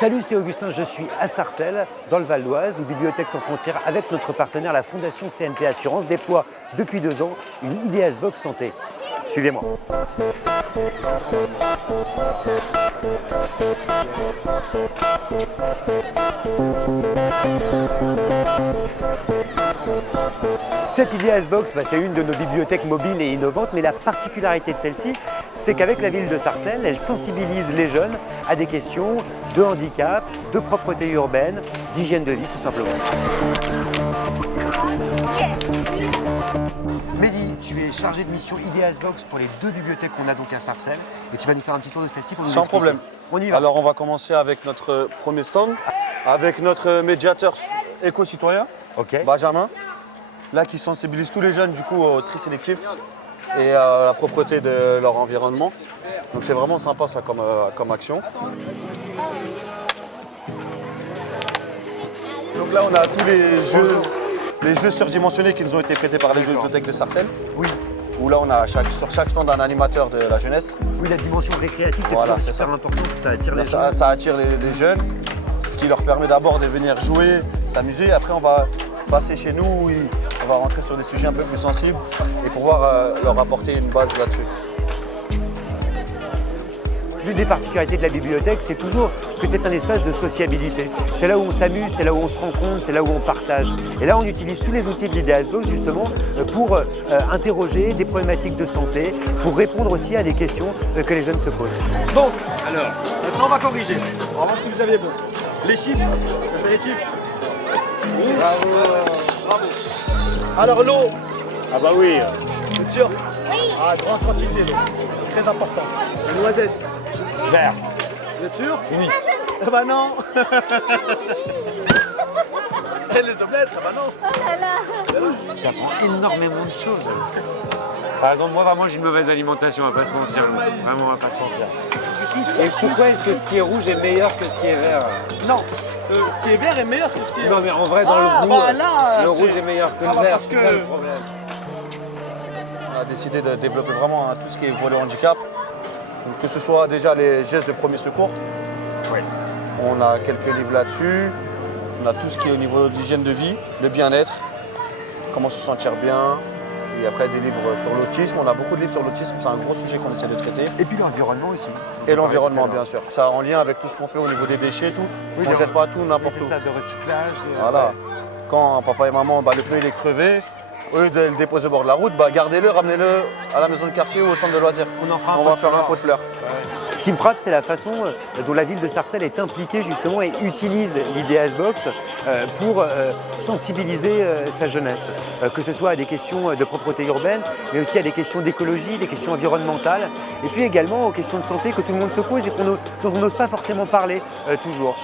Salut, c'est Augustin, je suis à Sarcelles, dans le Val d'Oise, où Bibliothèques sans frontières, avec notre partenaire, la Fondation CNP Assurance, déploie depuis 2 ans une IDS Box Santé. Suivez-moi. Cette IDS Box, c'est une de nos bibliothèques mobiles et innovantes, mais la particularité de celle-ci, c'est qu'avec la ville de Sarcelles, elle sensibilise les jeunes à des questions de handicap, de propreté urbaine, d'hygiène de vie tout simplement. Mehdi, tu es chargé de mission IDS Box pour les 2 bibliothèques qu'on a donc à Sarcelles et tu vas nous faire un petit tour de celle-ci pour nous Sans expliquer. problème. On y va. Alors on va commencer avec notre premier stand, avec notre médiateur éco-citoyen, Benjamin, là qui sensibilise tous les jeunes du coup au tri sélectif et à la propreté de leur environnement. Donc c'est vraiment sympa ça comme action. Donc là on a tous les jeux surdimensionnés qui nous ont été prêtés par les bibliothèques de Sarcelles. Oui. Où là on a sur chaque stand un animateur de la jeunesse. Oui, la dimension récréative, c'est Voilà, toujours super important, que ça attire les jeunes. Ça attire les jeunes, ce qui leur permet d'abord de venir jouer, s'amuser. Après on va passer chez nous, où on va rentrer sur des sujets un peu plus sensibles et pouvoir leur apporter une base là-dessus. L'une des particularités de la bibliothèque, c'est toujours que c'est un espace de sociabilité. C'est là où on s'amuse, c'est là où on se rencontre, c'est là où on partage. Et là, on utilise tous les outils de l'IDS Box justement pour interroger des problématiques de santé, pour répondre aussi à des questions que les jeunes se posent. Donc, alors, maintenant on va corriger. On va voir si vous avez bon. Les chips, l'apéritif. Bravo. Bravo. Alors l'eau. Ah bah oui. C'est sûr? Oui. Ah, grande quantité d'eau. Très important. Les noisettes. Vert. Bien sûr? Oui. Ah bah non. Et les omelettes, ah bah non. Oh là là. Ça prend énormément de choses. Par exemple, moi vraiment j'ai une mauvaise alimentation, on va pas se mentir. Vraiment, on va pas se mentir. Et pourquoi est-ce que ce qui est rouge est meilleur que ce qui est vert? Non. Ce qui est vert est meilleur que ce qui est... Non mais en vrai, dans le goût, bah là, le rouge est meilleur que le vert, parce c'est que... ça le problème. On a décidé de développer vraiment tout ce qui est volet handicap. Donc, que ce soit déjà les gestes de premier secours. Oui. On a quelques livres là-dessus. On a tout ce qui est au niveau de l'hygiène de vie, le bien-être, comment se sentir bien. Et après des livres sur l'autisme. On a beaucoup de livres sur l'autisme, c'est un gros sujet qu'on essaie de traiter. Et puis l'environnement aussi. Et l'environnement bien sûr. Ça en lien avec tout ce qu'on fait au niveau des déchets et tout. Oui, on ne jette pas tout n'importe où. C'est ça, de recyclage. Voilà. Quand papa et maman, le pneu il est crevé, au lieu de le déposer au bord de la route, gardez-le, ramenez-le à la maison de quartier ou au centre de loisirs. On va faire un pot de fleurs. Ce qui me frappe, c'est la façon dont la ville de Sarcelles est impliquée justement et utilise l'IDS Box pour sensibiliser sa jeunesse, que ce soit à des questions de propreté urbaine, mais aussi à des questions d'écologie, des questions environnementales, et puis également aux questions de santé que tout le monde se pose et dont on n'ose pas forcément parler toujours.